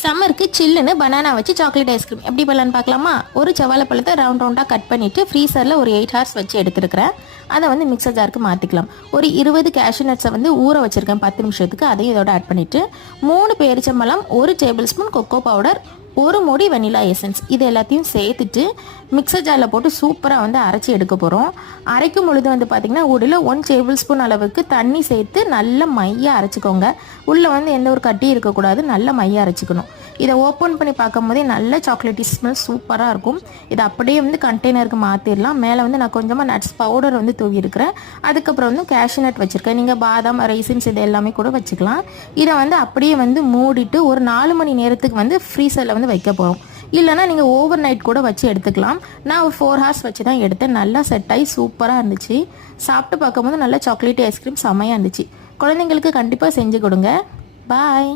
சம்மருக்கு சில்லுன்னு பனானா வச்சு சாக்லேட் ஐஸ்கிரீம் எப்படி பண்ணலான்னு பார்க்கலாமா? ஒரு செவ்வாழை பழத்தை ரவுண்டாக கட் பண்ணிவிட்டு ஃப்ரீசரில் ஒரு 8 ஹவர்ஸ் வச்சு எடுத்துருக்கிறேன். அதை வந்து மிக்சர் ஜாருக்கு மாற்றிக்கலாம். ஒரு 20 கேஷ்யூ நட்ஸை வந்து ஊற வச்சுருக்கேன் 10 நிமிஷத்துக்கு. அதையும் இதோட ஆட் பண்ணிவிட்டு 3 பேரிச்சம்பழம், 1 டேபிள் ஸ்பூன் கொக்கோ பவுடர், 1 மூடி வெனிலா எசன்ஸ் இது எல்லாத்தையும் சேர்த்துட்டு மிக்சர் ஜாரில் போட்டு சூப்பராக வந்து அரைச்சி எடுக்க போகிறோம். அரைக்கும் பொழுது வந்து பார்த்திங்கன்னா உடல 1 டேபிள் ஸ்பூன் அளவுக்கு தண்ணி சேர்த்து நல்ல மையாக அரைச்சிக்கோங்க. உள்ளே வந்து எந்த ஒரு கட்டி இருக்கக்கூடாது, நல்ல மையாக அரைச்சிக்கணும். இதை ஓப்பன் பண்ணி பார்க்கும் போதே நல்ல சாக்லேட்டி ஸ்மெல் சூப்பராக இருக்கும். இதை அப்படியே வந்து கண்டெய்னருக்கு மாற்றிடலாம். மேலே வந்து நான் கொஞ்சமாக நட்ஸ் பவுடர் வந்து தூவி இருக்கிறேன். அதுக்கப்புறம் வந்து கேஷ்யூ நட் வச்சுருக்கேன். நீங்கள் பாதாம், ரைசின்ஸ் இது எல்லாமே கூட வச்சுக்கலாம். இதை வந்து அப்படியே வந்து மூடிட்டு ஒரு 4 மணி நேரத்துக்கு வந்து ஃப்ரீசரில் வந்து வைக்க போகிறோம். இல்லைனா நீங்கள் ஓவர் நைட் கூட வச்சு எடுத்துக்கலாம். நான் ஒரு 4 ஹவர்ஸ் வச்சு தான் எடுத்தேன். நல்லா செட் ஆகி சூப்பராக இருந்துச்சு. சாப்பிட்டு பார்க்கும்போது நல்லா சாக்லேட்டி ஐஸ்கிரீம் செம்மையாக இருந்துச்சு. குழந்தைங்களுக்கு கண்டிப்பாக செஞ்சு கொடுங்க. பாய்.